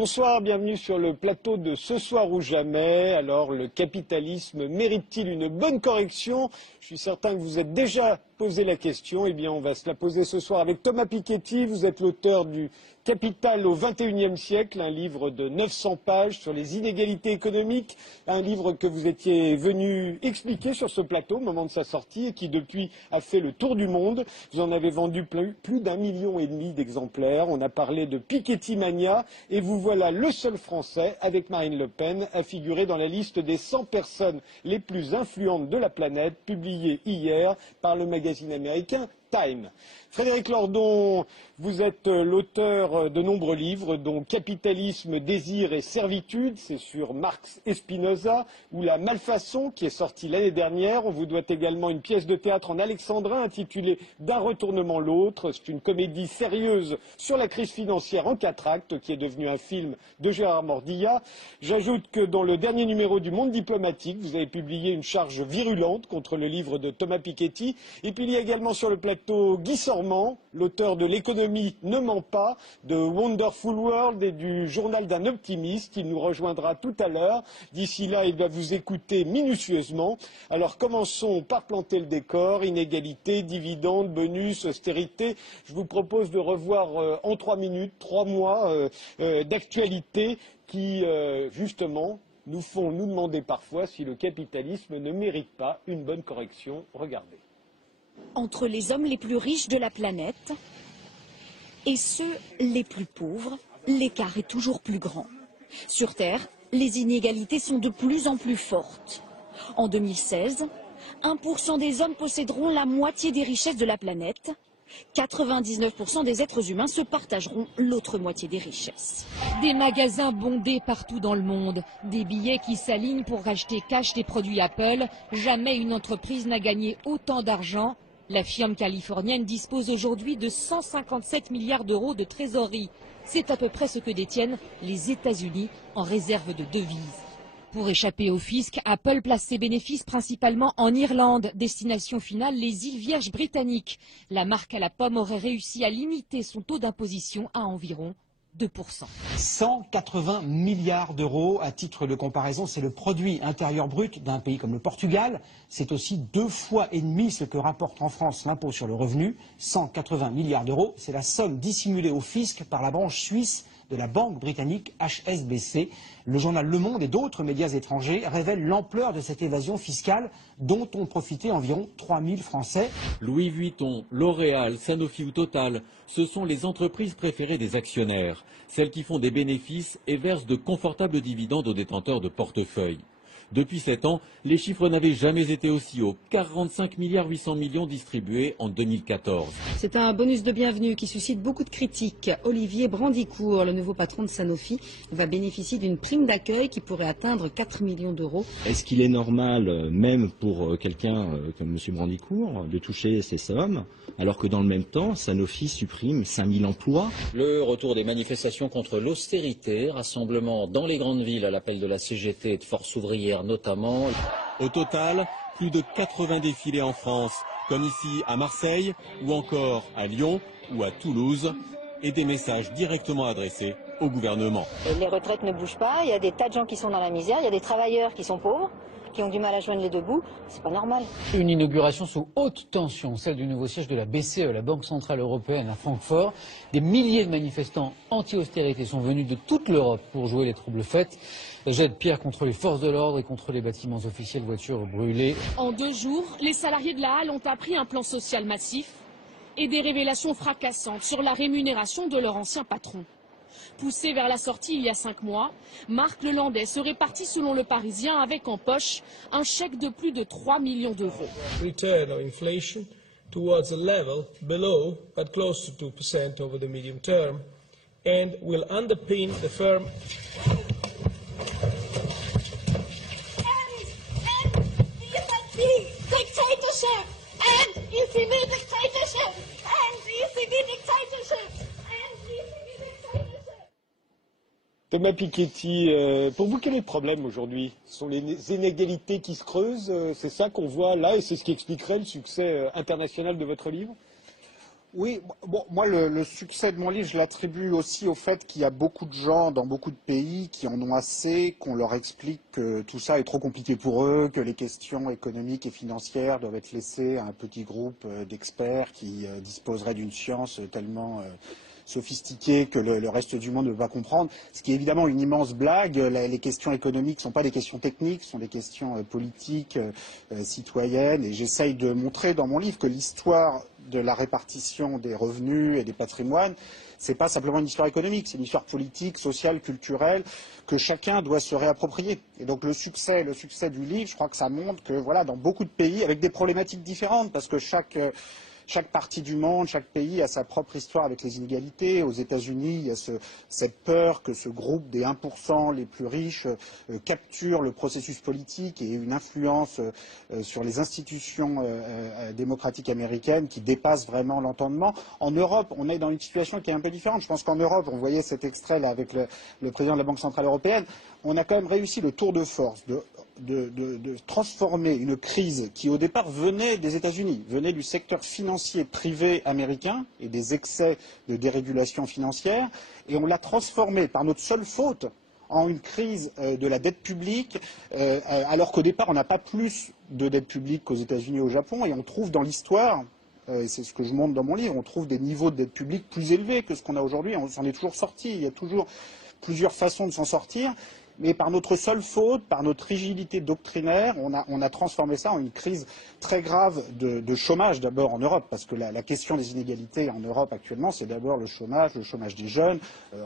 Bonsoir, bienvenue sur le plateau de Ce soir ou jamais. Alors, le capitalisme mérite-t-il une bonne correction? Je suis certain que vous êtes déjà posé la question. Eh bien, on va se la poser ce soir avec Thomas Piketty. Vous êtes l'auteur du Capital au XXIe siècle, un livre de 900 pages sur les inégalités économiques, un livre que vous étiez venu expliquer sur ce plateau au moment de sa sortie et qui depuis a fait le tour du monde. Vous en avez vendu plus d'1,5 million d'exemplaires. On a parlé de Piketty Mania et vous voilà le seul Français, avec Marine Le Pen, à figurer dans la liste des 100 personnes les plus influentes de la planète, publiée hier par le magazine américain Time. Frédéric Lordon, vous êtes l'auteur de nombreux livres, dont Capitalisme, désir et servitude, c'est sur Marx et Spinoza, ou La Malfaçon, qui est sortie l'année dernière. On vous doit également une pièce de théâtre en alexandrin intitulée D'un retournement l'autre. C'est une comédie sérieuse sur la crise financière en 4 actes, qui est devenue un film de Gérard Mordillat. J'ajoute que dans le dernier numéro du Monde diplomatique, vous avez publié une charge virulente contre le livre de Thomas Piketty. Et puis il y a également sur le plateau Guy Sormand, l'auteur de L'économie ne ment pas, de Wonderful World et du Journal d'un optimiste. Il nous rejoindra tout à l'heure. D'ici là, il va vous écouter minutieusement. Alors commençons par planter le décor. Inégalité, dividendes, bonus, austérité. Je vous propose de revoir en 3 minutes, 3 mois d'actualité qui, justement, nous font nous demander parfois si le capitalisme ne mérite pas une bonne correction. Regardez. Entre les hommes les plus riches de la planète et ceux les plus pauvres, l'écart est toujours plus grand. Sur Terre, les inégalités sont de plus en plus fortes. En 2016, 1% des hommes posséderont la moitié des richesses de la planète. 99% des êtres humains se partageront l'autre moitié des richesses. Des magasins bondés partout dans le monde, des billets qui s'alignent pour racheter cash des produits Apple. Jamais une entreprise n'a gagné autant d'argent. La firme californienne dispose aujourd'hui de 157 milliards d'euros de trésorerie. C'est à peu près ce que détiennent les États-Unis en réserve de devises. Pour échapper au fisc, Apple place ses bénéfices principalement en Irlande, destination finale les îles Vierges britanniques. La marque à la pomme aurait réussi à limiter son taux d'imposition à environ 2%. 180 milliards d'euros, à titre de comparaison, c'est le produit intérieur brut d'un pays comme le Portugal. C'est aussi 2,5 fois ce que rapporte en France l'impôt sur le revenu. 180 milliards d'euros, c'est la somme dissimulée au fisc par la branche suisse de la banque britannique HSBC. Le journal Le Monde et d'autres médias étrangers révèlent l'ampleur de cette évasion fiscale dont ont profité environ 3000 Français. Louis Vuitton, L'Oréal, Sanofi ou Total, ce sont les entreprises préférées des actionnaires, celles qui font des bénéfices et versent de confortables dividendes aux détenteurs de portefeuille. Depuis 7 ans, les chiffres n'avaient jamais été aussi hauts. 45 milliards 800 millions distribués en 2014. C'est un bonus de bienvenue qui suscite beaucoup de critiques. Olivier Brandicourt, le nouveau patron de Sanofi, va bénéficier d'une prime d'accueil qui pourrait atteindre 4 millions d'euros. Est-ce qu'il est normal, même pour quelqu'un comme M. Brandicourt, de toucher ces sommes, alors que dans le même temps, Sanofi supprime 5000 emplois? Le retour des manifestations contre l'austérité, rassemblement dans les grandes villes à l'appel de la CGT et de Force ouvrière notamment. Au total, plus de 80 défilés en France, comme ici à Marseille ou encore à Lyon ou à Toulouse, et des messages directement adressés au gouvernement. Les retraites ne bougent pas, il y a des tas de gens qui sont dans la misère, il y a des travailleurs qui sont pauvres, qui ont du mal à joindre les deux bouts, c'est pas normal. Une inauguration sous haute tension, celle du nouveau siège de la BCE, la Banque Centrale Européenne à Francfort. Des milliers de manifestants anti-austérité sont venus de toute l'Europe pour jouer les troubles fêtes. Jets de pierre contre les forces de l'ordre et contre les bâtiments officiels, voitures brûlées. En 2 jours, les salariés de la Halle ont appris un plan social massif et des révélations fracassantes sur la rémunération de leur ancien patron. Poussé vers la sortie il y a 5 mois, Marc Lelandais serait parti selon le Parisien avec en poche un chèque de plus de 3 millions d'euros. Return of inflation towards a level below but close to 2% over the medium term and will underpin the firm. Dictatorship and ECB dictatorship and ECB dictatorship and ECB dictatorship. Thomas Piketty, pour vous, quel est le problème aujourd'hui? Ce sont les inégalités qui se creusent, c'est ça qu'on voit là, et c'est ce qui expliquerait le succès international de votre livre? Oui, bon, moi le succès de mon livre, je l'attribue aussi au fait qu'il y a beaucoup de gens dans beaucoup de pays qui en ont assez, qu'on leur explique que tout ça est trop compliqué pour eux, que les questions économiques et financières doivent être laissées à un petit groupe d'experts qui disposeraient d'une science tellement sophistiquée que le reste du monde ne peut pas comprendre. Ce qui est évidemment une immense blague. Les questions économiques ne sont pas des questions techniques, ce sont des questions politiques, citoyennes. Et j'essaye de montrer dans mon livre que l'histoire de la répartition des revenus et des patrimoines, ce n'est pas simplement une histoire économique, c'est une histoire politique, sociale, culturelle, que chacun doit se réapproprier. Et donc le succès du livre, je crois que ça montre que voilà, dans beaucoup de pays, avec des problématiques différentes, parce que chaque partie du monde, chaque pays a sa propre histoire avec les inégalités. Aux États-Unis, il y a cette peur que ce groupe des 1% les plus riches capture le processus politique et ait une influence sur les institutions démocratiques américaines qui dépasse vraiment l'entendement. En Europe, on est dans une situation qui est un peu différente. Je pense qu'en Europe, on voyait cet extrait là avec le président de la Banque centrale européenne, on a quand même réussi le tour de force de transformer une crise qui au départ venait des États-Unis, venait du secteur financier privé américain et des excès de dérégulation financière, et on l'a transformée par notre seule faute en une crise de la dette publique, alors qu'au départ on n'a pas plus de dette publique qu'aux États-Unis et au Japon, et on trouve dans l'histoire, et c'est ce que je montre dans mon livre, on trouve des niveaux de dette publique plus élevés que ce qu'on a aujourd'hui. On s'en est toujours sorti, il y a toujours plusieurs façons de s'en sortir. Mais par notre seule faute, par notre rigidité doctrinaire, on a transformé ça en une crise très grave de chômage d'abord en Europe, parce que la question des inégalités en Europe actuellement, c'est d'abord le chômage des jeunes.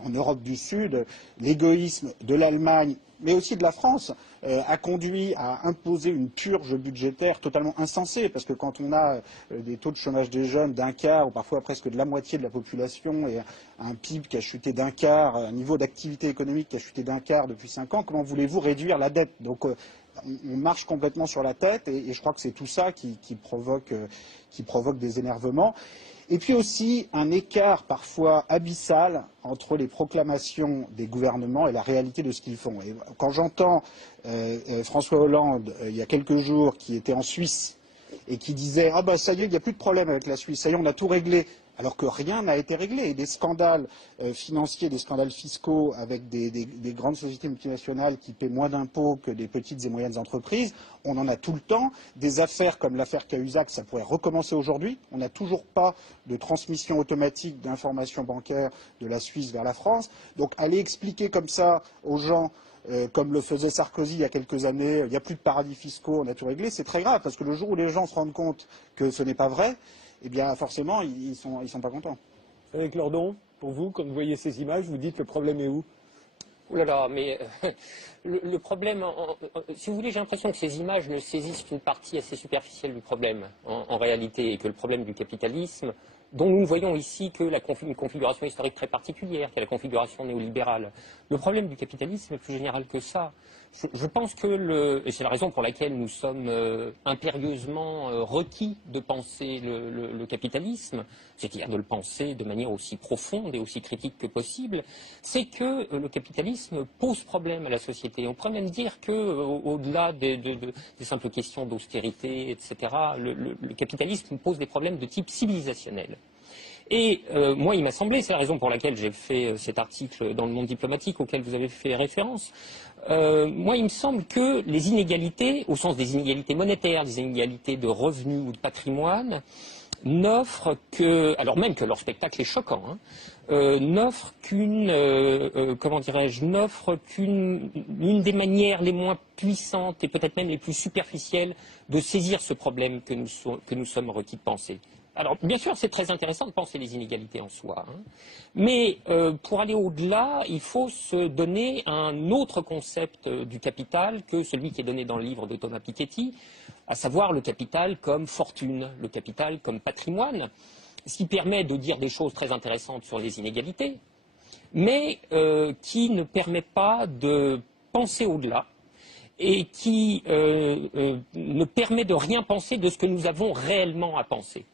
En Europe du Sud, l'égoïsme de l'Allemagne, mais aussi de la France, a conduit à imposer une purge budgétaire totalement insensée, parce que quand on a des taux de chômage des jeunes d'un quart, ou parfois presque de la moitié de la population, et un PIB qui a chuté d'un quart, un niveau d'activité économique qui a chuté d'un quart depuis 5 ans, comment voulez-vous réduire la dette? Donc on marche complètement sur la tête, et je crois que c'est tout ça qui provoque des énervements. Et puis aussi un écart parfois abyssal entre les proclamations des gouvernements et la réalité de ce qu'ils font. Et quand j'entends François Hollande, il y a quelques jours, qui était en Suisse et qui disait « Ah ben ça y est, il n'y a plus de problème avec la Suisse, ça y est, on a tout réglé », alors que rien n'a été réglé. Et des scandales financiers, des scandales fiscaux avec des grandes sociétés multinationales qui paient moins d'impôts que des petites et moyennes entreprises, on en a tout le temps. Des affaires comme l'affaire Cahuzac, ça pourrait recommencer aujourd'hui. On n'a toujours pas de transmission automatique d'informations bancaires de la Suisse vers la France. Donc aller expliquer comme ça aux gens, comme le faisait Sarkozy il y a quelques années, il n'y a plus de paradis fiscaux, on a tout réglé, c'est très grave, parce que le jour où les gens se rendent compte que ce n'est pas vrai, eh bien forcément, ils sont pas contents. Avec Lordon, pour vous, quand vous voyez ces images, vous dites le problème est où? Ouh là là, mais le problème, si vous voulez, j'ai l'impression que ces images ne saisissent qu'une partie assez superficielle du problème, en réalité, et que le problème du capitalisme, dont nous ne voyons ici que une configuration historique très particulière, qui est la configuration néolibérale. Le problème du capitalisme est plus général que ça. Je pense que, et c'est la raison pour laquelle nous sommes impérieusement requis de penser le capitalisme, c'est-à-dire de le penser de manière aussi profonde et aussi critique que possible, c'est que le capitalisme pose problème à la société. On pourrait même dire qu'au-delà des simples questions d'austérité, etc., le capitalisme pose des problèmes de type civilisationnel. Et moi, il m'a semblé, c'est la raison pour laquelle j'ai fait cet article dans Le Monde diplomatique auquel vous avez fait référence, moi, il me semble que les inégalités, au sens des inégalités monétaires, des inégalités de revenus ou de patrimoine, n'offrent que, alors même que leur spectacle est choquant, n'offre comment dirais-je, n'offre qu'une des manières les moins puissantes et peut-être même les plus superficielles de saisir ce problème que nous sommes requis de penser. Alors, bien sûr, c'est très intéressant de penser les inégalités en soi, mais pour aller au-delà, il faut se donner un autre concept du capital que celui qui est donné dans le livre de Thomas Piketty, à savoir le capital comme fortune, le capital comme patrimoine, ce qui permet de dire des choses très intéressantes sur les inégalités, mais qui ne permet pas de penser au-delà et qui ne permet de rien penser de ce que nous avons réellement à penser.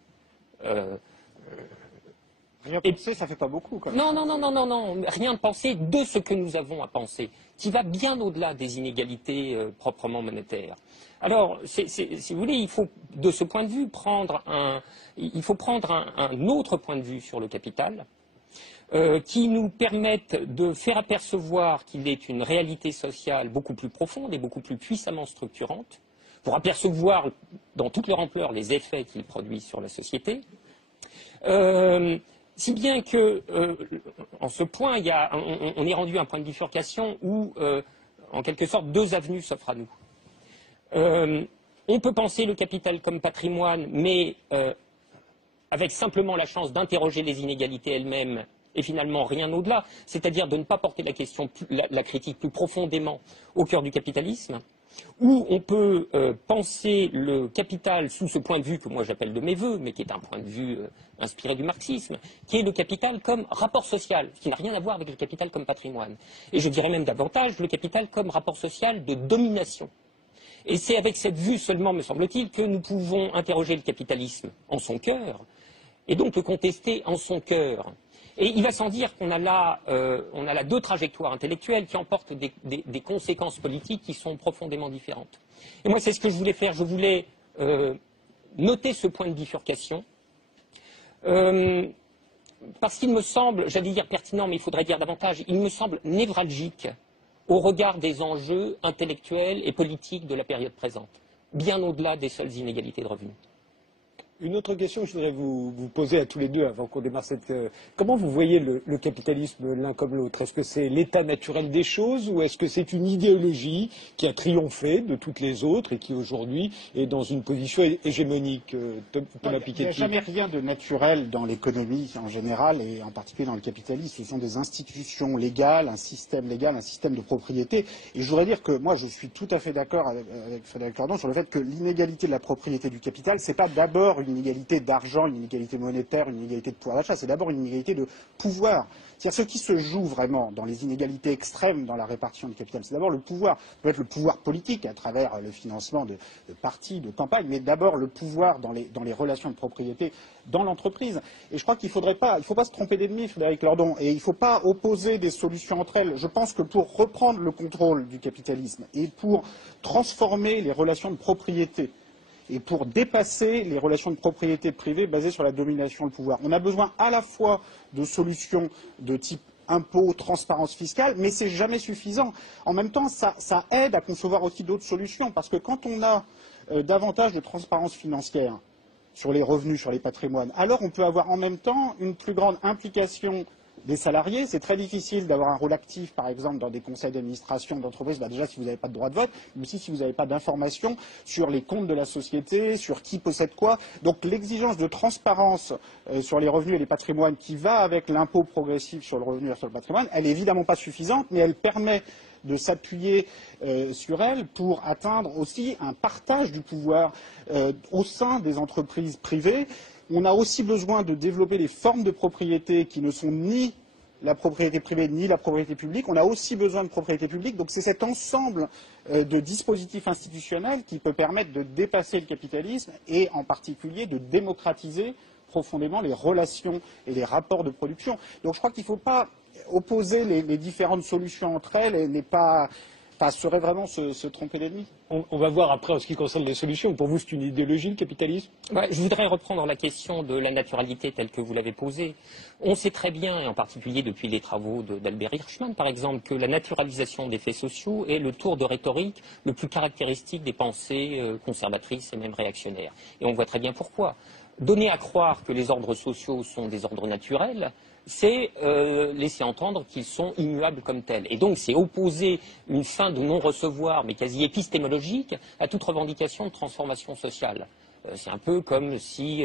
Rien penser, ça fait pas beaucoup quand même. Non, rien de penser de ce que nous avons à penser, qui va bien au-delà des inégalités proprement monétaires. Alors, si vous voulez, il faut de ce point de vue prendre un autre point de vue sur le capital, qui nous permette de faire apercevoir qu'il est une réalité sociale beaucoup plus profonde et beaucoup plus puissamment structurante, pour apercevoir dans toute leur ampleur les effets qu'il produit sur la société. Si bien que, en ce point, on est rendu à un point de bifurcation où, en quelque sorte, deux avenues s'offrent à nous. On peut penser le capital comme patrimoine, mais avec simplement la chance d'interroger les inégalités elles-mêmes et finalement rien au-delà, c'est-à-dire de ne pas porter la critique plus profondément au cœur du capitalisme, ou on peut penser le capital sous ce point de vue que moi j'appelle de mes voeux, mais qui est un point de vue inspiré du marxisme, qui est le capital comme rapport social, qui n'a rien à voir avec le capital comme patrimoine. Et je dirais même davantage le capital comme rapport social de domination. Et c'est avec cette vue seulement, me semble-t-il, que nous pouvons interroger le capitalisme en son cœur, et donc le contester en son cœur. Et il va sans dire qu'on a là deux trajectoires intellectuelles qui emportent des conséquences politiques qui sont profondément différentes. Et moi, c'est ce que je voulais faire. Je voulais noter ce point de bifurcation, parce qu'il me semble, j'allais dire pertinent, mais il faudrait dire davantage, il me semble névralgique au regard des enjeux intellectuels et politiques de la période présente, bien au-delà des seules inégalités de revenus. Une autre question que je voudrais vous poser à tous les deux avant qu'on démarre cette... Comment vous voyez le capitalisme l'un comme l'autre? Est-ce que c'est l'état naturel des choses ou est-ce que c'est une idéologie qui a triomphé de toutes les autres et qui aujourd'hui est dans une position hégémonique? Thomas Piketty. Il n'y a jamais rien de naturel dans l'économie en général et en particulier dans le capitalisme. Ce sont des institutions légales, un système de propriété. Et je voudrais dire que moi je suis tout à fait d'accord avec Frédéric Lordon sur le fait que l'inégalité de la propriété du capital, c'est pas d'abord une inégalité d'argent, une inégalité monétaire, une inégalité de pouvoir d'achat, c'est d'abord une inégalité de pouvoir. C'est-à-dire ce qui se joue vraiment dans les inégalités extrêmes dans la répartition du capital, c'est d'abord le pouvoir. Ça peut être le pouvoir politique à travers le financement de partis, de campagnes, mais d'abord le pouvoir dans les relations de propriété dans l'entreprise. Et je crois qu'il ne faut pas se tromper d'ennemi, Frédéric Lordon, et il ne faut pas opposer des solutions entre elles. Je pense que pour reprendre le contrôle du capitalisme et pour transformer les relations de propriété, et pour dépasser les relations de propriété privée basées sur la domination et le pouvoir. On a besoin à la fois de solutions de type impôt, transparence fiscale, mais ce n'est jamais suffisant. En même temps, ça aide à concevoir aussi d'autres solutions, parce que quand on a davantage de transparence financière sur les revenus, sur les patrimoines, alors on peut avoir en même temps une plus grande implication des salariés. C'est très difficile d'avoir un rôle actif, par exemple, dans des conseils d'administration d'entreprise, déjà si vous n'avez pas de droit de vote, mais aussi si vous n'avez pas d'informations sur les comptes de la société, sur qui possède quoi. Donc l'exigence de transparence sur les revenus et les patrimoines qui va avec l'impôt progressif sur le revenu et sur le patrimoine, elle n'est évidemment pas suffisante, mais elle permet de s'appuyer sur elle pour atteindre aussi un partage du pouvoir au sein des entreprises privées. On a aussi besoin de développer des formes de propriété qui ne sont ni la propriété privée ni la propriété publique. On a aussi besoin de propriété publique. Donc c'est cet ensemble de dispositifs institutionnels qui peut permettre de dépasser le capitalisme et en particulier de démocratiser profondément les relations et les rapports de production. Donc je crois qu'il ne faut pas opposer les différentes solutions entre elles et serait vraiment se tromper d'ennemi. On va voir après en ce qui concerne les solutions. Pour vous, c'est une idéologie, le capitalisme? Je voudrais reprendre la question de la naturalité telle que vous l'avez posée. On sait très bien, et en particulier depuis les travaux d'Albert Hirschman, par exemple, que la naturalisation des faits sociaux est le tour de rhétorique le plus caractéristique des pensées conservatrices et même réactionnaires. Et on voit très bien pourquoi. Donner à croire que les ordres sociaux sont des ordres naturels, c'est laisser entendre qu'ils sont immuables comme tels. Et donc c'est opposer une fin de non-recevoir, mais quasi épistémologique, à toute revendication de transformation sociale. C'est un peu comme si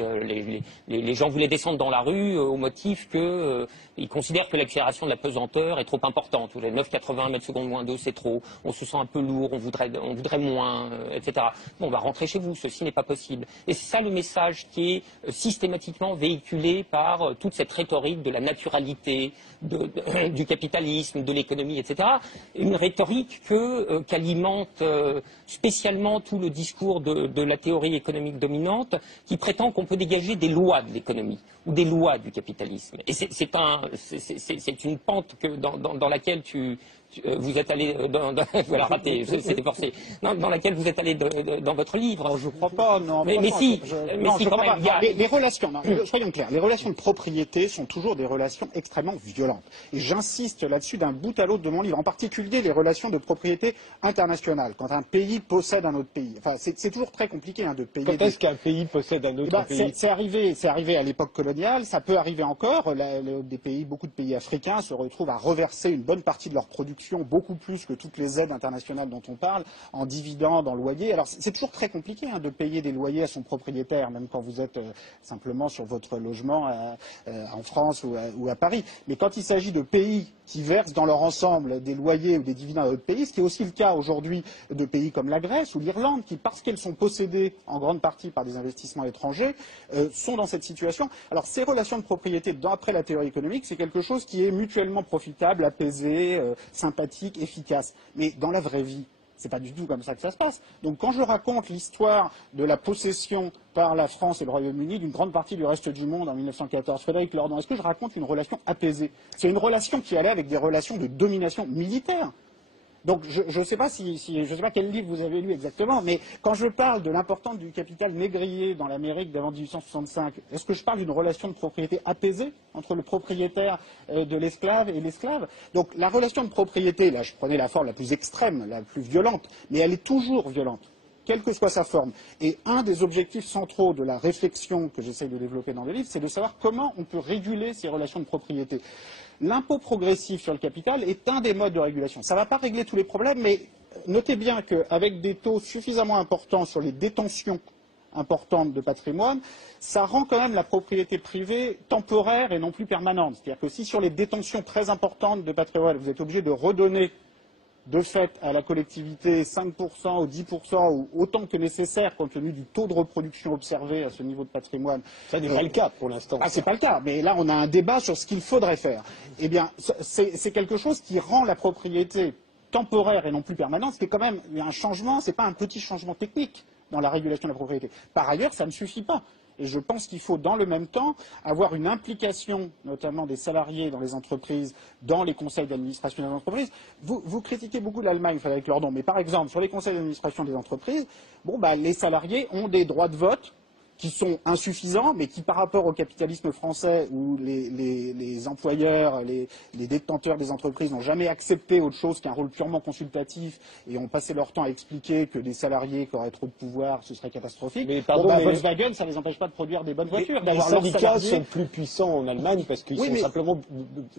les gens voulaient descendre dans la rue au motif qu'ils considèrent que l'accélération de la pesanteur est trop importante. 9,80 mètres secondes moins 2, c'est trop. On se sent un peu lourd, on voudrait moins, etc. Bon, on va rentrer chez vous, ceci n'est pas possible. Et c'est ça le message qui est systématiquement véhiculé par toute cette rhétorique de la naturalité, du capitalisme, de l'économie, etc. Une rhétorique qu'alimente spécialement tout le discours de la théorie économique dominante qui prétend qu'on peut dégager des lois de l'économie ou des lois du capitalisme. Et c'est une pente dans laquelle vous êtes allé, voilà, raté, c'était forcé, dans laquelle vous êtes allé dans votre livre. Je ne crois pas, non. Mais si, quand même, les relations, non, soyons clairs, les relations de propriété sont toujours des relations extrêmement violentes. Et j'insiste là-dessus d'un bout à l'autre de mon livre, en particulier les relations de propriété internationale. Quand un pays possède un autre pays, enfin, c'est toujours très compliqué de payer. Quand est-ce qu'un pays possède un autre pays? C'est arrivé à l'époque coloniale, ça peut arriver encore. Beaucoup de pays africains se retrouvent à reverser une bonne partie de leur production, beaucoup plus que toutes les aides internationales dont on parle, en dividendes, en loyers. Alors c'est toujours très compliqué de payer des loyers à son propriétaire, même quand vous êtes simplement sur votre logement en France ou à Paris. Mais quand il s'agit de pays qui versent dans leur ensemble des loyers ou des dividendes à d'autres pays, ce qui est aussi le cas aujourd'hui de pays comme la Grèce ou l'Irlande, qui, parce qu'elles sont possédées en grande partie par des investissements étrangers, sont dans cette situation. Alors ces relations de propriété, d'après la théorie économique, c'est quelque chose qui est mutuellement profitable, apaisé, sympathique, efficace. Mais dans la vraie vie, c'est pas du tout comme ça que ça se passe. Donc quand je raconte l'histoire de la possession par la France et le Royaume-Uni d'une grande partie du reste du monde en 1914, Frédéric Lordon, est-ce que je raconte une relation apaisée? C'est une relation qui allait avec des relations de domination militaire. Donc je ne sais pas je sais pas quel livre vous avez lu exactement, mais quand je parle de l'importance du capital négrier dans l'Amérique d'avant 1865, est-ce que je parle d'une relation de propriété apaisée entre le propriétaire de l'esclave et l'esclave? Donc la relation de propriété, là je prenais la forme la plus extrême, la plus violente, mais elle est toujours violente, quelle que soit sa forme. Et un des objectifs centraux de la réflexion que j'essaie de développer dans le livre, c'est de savoir comment on peut réguler ces relations de propriété. L'impôt progressif sur le capital est un des modes de régulation. Ça ne va pas régler tous les problèmes, mais notez bien qu'avec des taux suffisamment importants sur les détentions importantes de patrimoine, ça rend quand même la propriété privée temporaire et non plus permanente. C'est-à-dire que si sur les détentions très importantes de patrimoine, vous êtes obligé de redonner de fait à la collectivité 5% ou 10% ou autant que nécessaire compte tenu du taux de reproduction observé à ce niveau de patrimoine. Ça n'est pas le cas pour l'instant. Ah, c'est pas le cas, mais là on a un débat sur ce qu'il faudrait faire. Eh bien, c'est quelque chose qui rend la propriété temporaire et non plus permanente, ce qui est quand même un changement, c'est pas un petit changement technique dans la régulation de la propriété. Par ailleurs, ça ne suffit pas. Et je pense qu'il faut, dans le même temps, avoir une implication, notamment des salariés dans les entreprises, dans les conseils d'administration des entreprises. Vous critiquez beaucoup l'Allemagne, Frédéric Lordon, mais par exemple, sur les conseils d'administration des entreprises, les salariés ont des droits de vote qui sont insuffisants, mais qui, par rapport au capitalisme français, où les employeurs, les détenteurs des entreprises n'ont jamais accepté autre chose qu'un rôle purement consultatif et ont passé leur temps à expliquer que des salariés qui auraient trop de pouvoir, ce serait catastrophique. Mais Volkswagen, ça ne les empêche pas de produire des bonnes voitures. Les syndicats sont plus puissants en Allemagne parce qu'ils sont simplement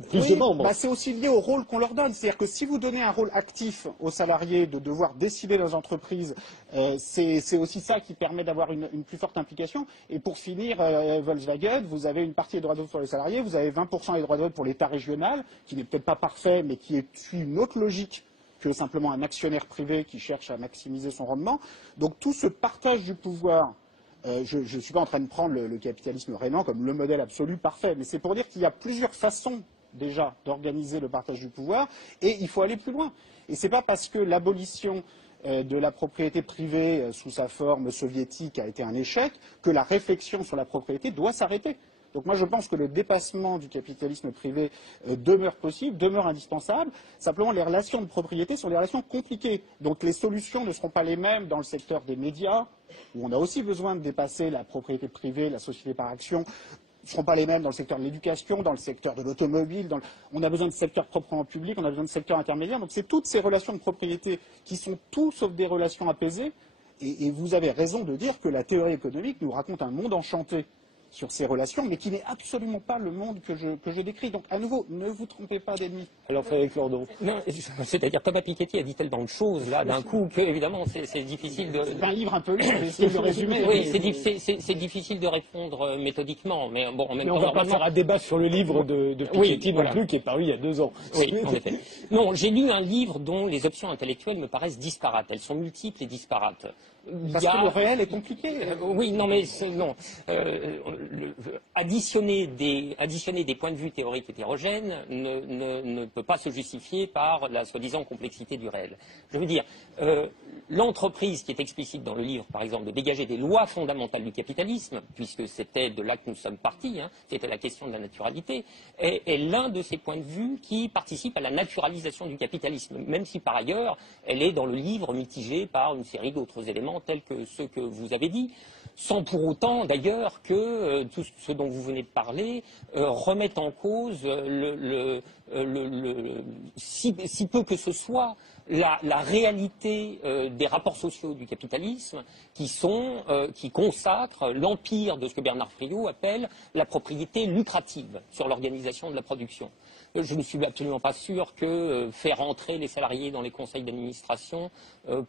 plus de membres. C'est aussi lié au rôle qu'on leur donne. C'est-à-dire que si vous donnez un rôle actif aux salariés de devoir décider dans les entreprises, c'est aussi ça qui permet d'avoir une plus forte implication. Et pour finir, Volkswagen, vous avez une partie des droits de vote pour les salariés, vous avez 20% des droits de vote pour l'État régional, qui n'est peut-être pas parfait, mais qui suit une autre logique que simplement un actionnaire privé qui cherche à maximiser son rendement. Donc tout ce partage du pouvoir, je ne suis pas en train de prendre le capitalisme rénan comme le modèle absolu parfait, mais c'est pour dire qu'il y a plusieurs façons déjà d'organiser le partage du pouvoir, et il faut aller plus loin. Et ce n'est pas parce que l'abolition de la propriété privée sous sa forme soviétique a été un échec que la réflexion sur la propriété doit s'arrêter. Donc moi je pense que le dépassement du capitalisme privé demeure possible, demeure indispensable. Simplement les relations de propriété sont des relations compliquées. Donc les solutions ne seront pas les mêmes dans le secteur des médias, où on a aussi besoin de dépasser la propriété privée, la société par action, ne seront pas les mêmes dans le secteur de l'éducation, dans le secteur de l'automobile. On a besoin de secteurs proprement publics, on a besoin de secteurs intermédiaires. Donc c'est toutes ces relations de propriété qui sont tout sauf des relations apaisées. Et vous avez raison de dire que la théorie économique nous raconte un monde enchanté sur ces relations, mais qui n'est absolument pas le monde que je décris. Donc, à nouveau, ne vous trompez pas d'ennemi. Alors, Frédéric Lordon. Non, c'est-à-dire, Thomas Piketty a dit tellement de choses, là, d'un coup, que, évidemment, c'est difficile de... C'est un livre un peu long, mais essayer de le résumer. Oui, c'est difficile de répondre méthodiquement, mais bon, en même temps... on ne va pas faire un débat sur le livre de Piketty non plus, qui est paru il y a 2 ans. Oui, en effet. Non, j'ai lu un livre dont les options intellectuelles me paraissent disparates. Elles sont multiples et disparates. Parce que le réel est compliqué. Oui, non, mais non. additionner des points de vue théoriques hétérogènes ne peut pas se justifier par la soi-disant complexité du réel. Je veux dire, l'entreprise qui est explicite dans le livre, par exemple, de dégager des lois fondamentales du capitalisme, puisque c'était de là que nous sommes partis, c'était la question de la naturalité, est l'un de ces points de vue qui participe à la naturalisation du capitalisme, même si par ailleurs elle est dans le livre mitigée par une série d'autres éléments tels que ceux que vous avez dit, sans pour autant d'ailleurs que tout ce dont vous venez de parler remette en cause si peu que ce soit la réalité des rapports sociaux du capitalisme qui consacrent l'empire de ce que Bernard Friot appelle la propriété lucrative sur l'organisation de la production. Je ne suis absolument pas sûr que faire entrer les salariés dans les conseils d'administration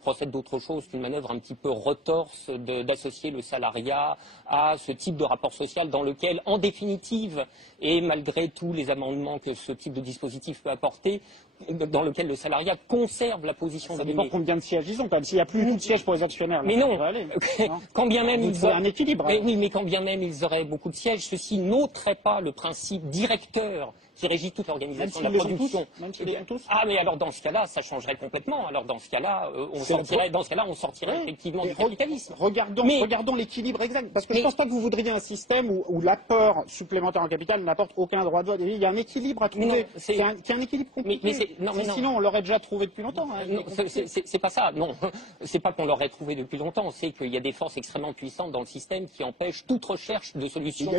procède d'autre chose qu'une manœuvre un petit peu retorse d'associer le salariat à ce type de rapport social dans lequel, en définitive, et malgré tous les amendements que ce type de dispositif peut apporter, dans lequel le salariat conserve la position. Ça dépend combien de sièges ils ont. Comme s'il n'y a plus tout de sièges pour les actionnaires. Mais non, quand bien même ils auraient un équilibre. Mais, oui, mais quand bien même ils auraient beaucoup de sièges, ceci n'ôterait pas le principe directeur qui régit toute l'organisation de la production. Même s'ils les ont tous. Ah, mais alors dans ce cas-là, ça changerait complètement. Alors dans ce cas-là, on sortirait effectivement du capitalisme. Regardons l'équilibre exact. Parce que je ne pense pas que vous voudriez un système où l'apport supplémentaire en capital n'apporte aucun droit de vote. Il y a un équilibre à trouver. C'est un équilibre compliqué. Sinon, on l'aurait déjà trouvé depuis longtemps. C'est pas ça. Non, c'est pas qu'on l'aurait trouvé depuis longtemps. C'est qu'il y a des forces extrêmement puissantes dans le système qui empêchent toute recherche de solutions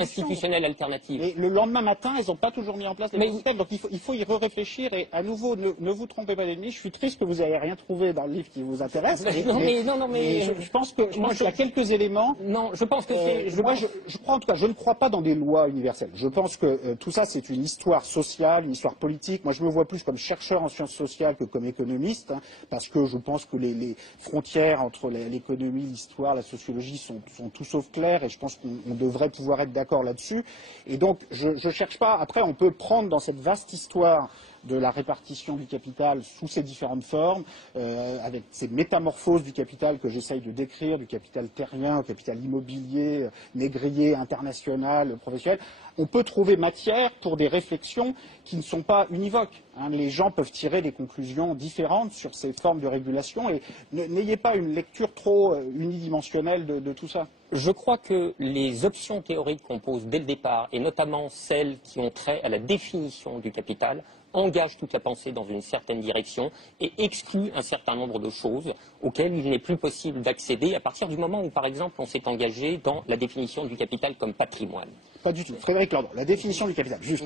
institutionnelles alternatives. Et le lendemain matin, ils n'ont pas toujours mis en place les systèmes. Donc il faut y réfléchir. Et à nouveau, ne vous trompez pas d'ennemi. Je suis triste que vous n'ayez rien trouvé dans le livre qui vous intéresse. Je pense qu'il y a quelques éléments. Non, je pense que je ne crois pas dans des lois universelles. Je pense que tout ça, c'est une histoire sociale, une histoire politique. Moi, je me vois plus comme chercheur en sciences sociales que comme économiste, parce que je pense que les frontières entre l'économie, l'histoire, la sociologie sont tout sauf claires, et je pense qu'on devrait pouvoir être d'accord là-dessus. Et donc, je ne cherche pas. Après, on peut prendre dans cette vaste histoire de la répartition du capital sous ses différentes formes, avec ces métamorphoses du capital que j'essaye de décrire, du capital terrien au capital immobilier, négrier, international, professionnel. On peut trouver matière pour des réflexions qui ne sont pas univoques. Les gens peuvent tirer des conclusions différentes sur ces formes de régulation et n'ayez pas une lecture trop unidimensionnelle de tout ça. Je crois que les options théoriques qu'on pose dès le départ, et notamment celles qui ont trait à la définition du capital, engagent toute la pensée dans une certaine direction et excluent un certain nombre de choses auxquelles il n'est plus possible d'accéder à partir du moment où, par exemple, on s'est engagé dans la définition du capital comme patrimoine. Pas du tout. Frédéric Lordon, la définition du capital. Juste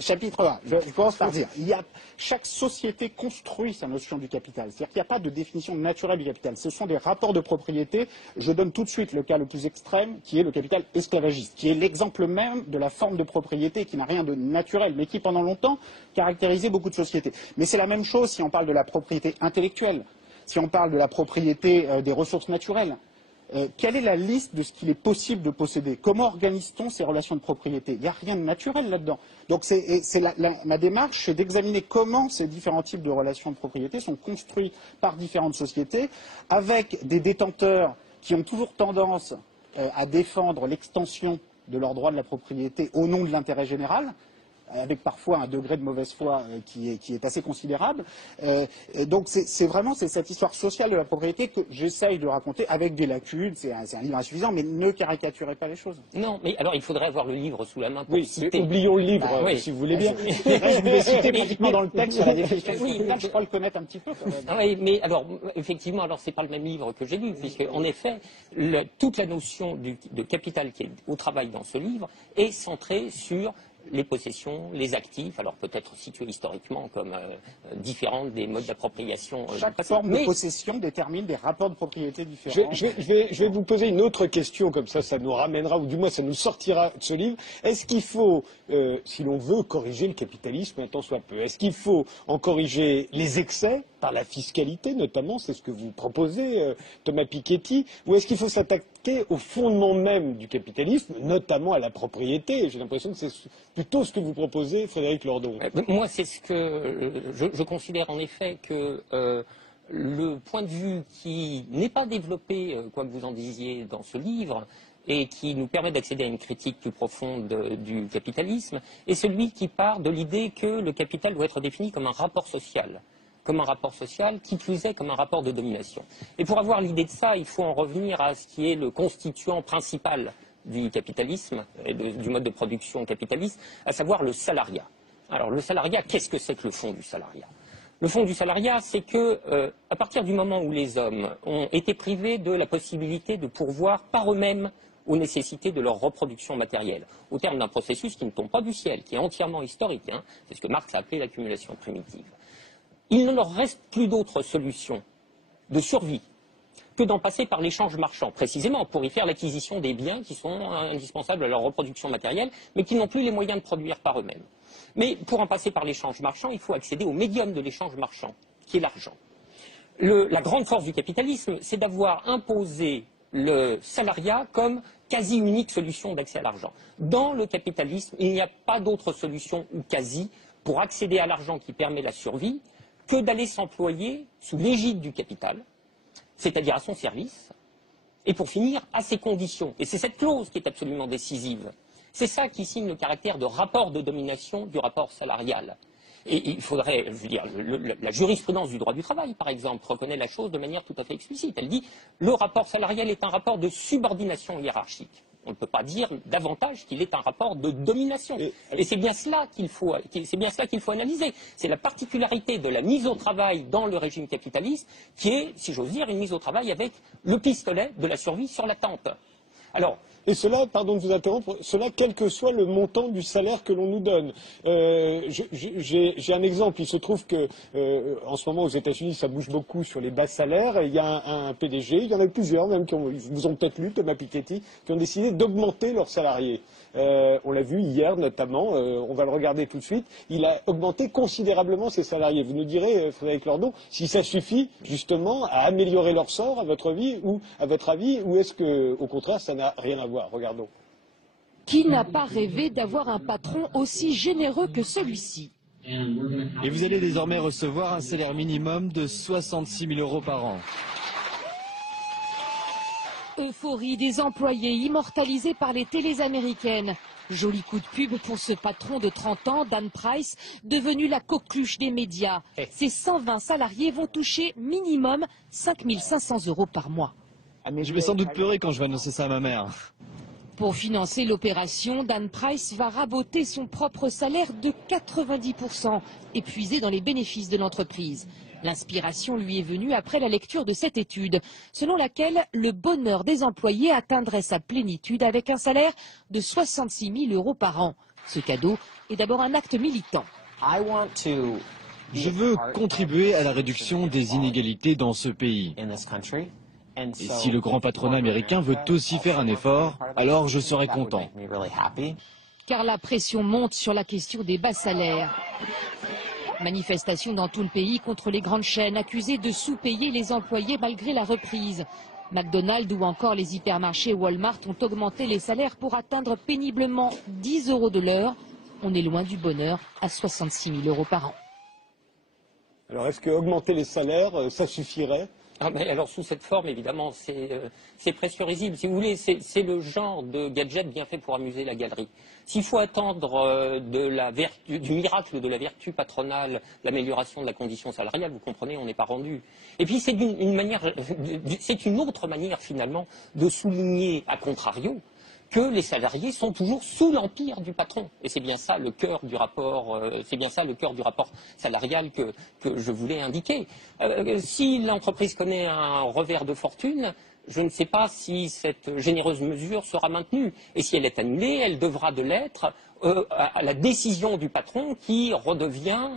chapitre 1. Je commence par dire, chaque société construit sa notion du capital. C'est-à-dire qu'il n'y a pas de définition naturelle du capital. Ce sont des rapports de propriété. Je donne tout de suite le cas le plus extrême, qui est le capital esclavagiste, qui est l'exemple même de la forme de propriété qui n'a rien de naturel, mais qui pendant longtemps caractérisait beaucoup de sociétés. Mais c'est la même chose si on parle de la propriété intellectuelle, si on parle de la propriété des ressources naturelles. Quelle est la liste de ce qu'il est possible de posséder? Comment organise-t-on ces relations de propriété? Il n'y a rien de naturel là-dedans. Donc ma démarche, c'est d'examiner comment ces différents types de relations de propriété sont construits par différentes sociétés, avec des détenteurs qui ont toujours tendance à défendre l'extension de leurs droits de la propriété au nom de l'intérêt général, avec parfois un degré de mauvaise foi qui est assez considérable. Donc c'est vraiment cette histoire sociale de la propriété que j'essaye de raconter avec des lacunes. C'est un livre insuffisant, mais ne caricaturez pas les choses. Non, mais alors il faudrait avoir le livre sous la main pour citer. Oublions le livre, si vous voulez bien. Je vous l'ai cité pratiquement dans le texte sur la définition du capital, je crois le connaître un petit peu quand même. Oui, mais alors, effectivement, c'est pas le même livre que j'ai lu, puisque, en effet, toute la notion de capital qui est au travail dans ce livre est centrée sur les possessions, les actifs, alors peut-être situés historiquement comme différentes des modes d'appropriation. Chaque forme de possession détermine des rapports de propriété différents. Je vais vous poser une autre question, comme ça nous ramènera, ou du moins ça nous sortira de ce livre. Est-ce qu'il faut, si l'on veut corriger le capitalisme, un tant soit peu, est-ce qu'il faut en corriger les excès par la fiscalité notamment, c'est ce que vous proposez, Thomas Piketty, ou est-ce qu'il faut s'attaquer au fondement même du capitalisme, notamment à la propriété? J'ai l'impression que c'est plutôt ce que vous proposez, Frédéric Lordon. Moi, c'est ce que je considère en effet que le point de vue qui n'est pas développé, quoi que vous en disiez dans ce livre, et qui nous permet d'accéder à une critique plus profonde du capitalisme, est celui qui part de l'idée que le capital doit être défini comme un rapport social. Comme un rapport social, qui plus est comme un rapport de domination. Et pour avoir l'idée de ça, il faut en revenir à ce qui est le constituant principal du capitalisme, et du mode de production capitaliste, à savoir le salariat. Alors le salariat, qu'est-ce que c'est que le fond du salariat? Le fond du salariat, c'est que, à partir du moment où les hommes ont été privés de la possibilité de pourvoir par eux-mêmes aux nécessités de leur reproduction matérielle, au terme d'un processus qui ne tombe pas du ciel, qui est entièrement historique, hein, c'est ce que Marx a appelé l'accumulation primitive, il ne leur reste plus d'autre solution de survie que d'en passer par l'échange marchand, précisément pour y faire l'acquisition des biens qui sont indispensables à leur reproduction matérielle, mais qui n'ont plus les moyens de produire par eux-mêmes. Mais pour en passer par l'échange marchand, il faut accéder au médium de l'échange marchand, qui est l'argent. La grande force du capitalisme, c'est d'avoir imposé le salariat comme quasi unique solution d'accès à l'argent. Dans le capitalisme, il n'y a pas d'autre solution, ou quasi, pour accéder à l'argent qui permet la survie, que d'aller s'employer sous l'égide du capital, c'est-à-dire à son service, et pour finir, à ses conditions. Et c'est cette clause qui est absolument décisive. C'est ça qui signe le caractère de rapport de domination du rapport salarial. Et il faudrait, je veux dire, la jurisprudence du droit du travail, par exemple, reconnaît la chose de manière tout à fait explicite. Elle dit le rapport salarial est un rapport de subordination hiérarchique. On ne peut pas dire davantage qu'il est un rapport de domination. Et c'est bien cela qu'il faut analyser. C'est la particularité de la mise au travail dans le régime capitaliste qui est, si j'ose dire, une mise au travail avec le pistolet de la survie sur la tempe. Alors, et cela, pardon de vous interrompre, cela quel que soit le montant du salaire que l'on nous donne. J'ai un exemple, il se trouve que en ce moment aux États-Unis ça bouge beaucoup sur les bas salaires, il y a un PDG, il y en a plusieurs même qui vous ont peut-être lu, Thomas Piketty, qui ont décidé d'augmenter leurs salariés. On l'a vu hier notamment, on va le regarder tout de suite, il a augmenté considérablement ses salariés. Vous nous direz, Frédéric Lordon, si ça suffit justement à améliorer leur sort à votre avis, ou est-ce que au contraire ça n'a rien à voir? Regardons. Qui n'a pas rêvé d'avoir un patron aussi généreux que celui-ci? Et vous allez désormais recevoir un salaire minimum de 66 000 € par an. Euphorie des employés immortalisés par les télés américaines. Joli coup de pub pour ce patron de 30 ans, Dan Price, devenu la coqueluche des médias. Ses 120 salariés vont toucher minimum 5 500 € par mois. Je vais sans doute pleurer quand je vais annoncer ça à ma mère. Pour financer l'opération, Dan Price va raboter son propre salaire de 90%, épuisé dans les bénéfices de l'entreprise. L'inspiration lui est venue après la lecture de cette étude, selon laquelle le bonheur des employés atteindrait sa plénitude avec un salaire de 66 000 € par an. Ce cadeau est d'abord un acte militant. Je veux contribuer à la réduction des inégalités dans ce pays. Et si le grand patronat américain veut aussi faire un effort, alors je serai content. Car la pression monte sur la question des bas salaires. Manifestation dans tout le pays contre les grandes chaînes accusées de sous-payer les employés malgré la reprise. McDonald's ou encore les hypermarchés Walmart ont augmenté les salaires pour atteindre péniblement 10 € de l'heure. On est loin du bonheur à 66 000 € par an. Alors est-ce qu'augmenter les salaires, ça suffirait ? Ah, mais alors sous cette forme, évidemment, c'est presque risible. Si vous voulez, c'est le genre de gadget bien fait pour amuser la galerie. S'il faut attendre du miracle de la vertu patronale, l'amélioration de la condition salariale, vous comprenez, on n'est pas rendu. Et puis c'est une autre manière finalement de souligner, à contrario, que les salariés sont toujours sous l'empire du patron. Et c'est bien ça le cœur du rapport, salarial que je voulais indiquer. Si l'entreprise connaît un revers de fortune, je ne sais pas si cette généreuse mesure sera maintenue. Et si elle est annulée, elle devra de l'être à la décision du patron qui redevient,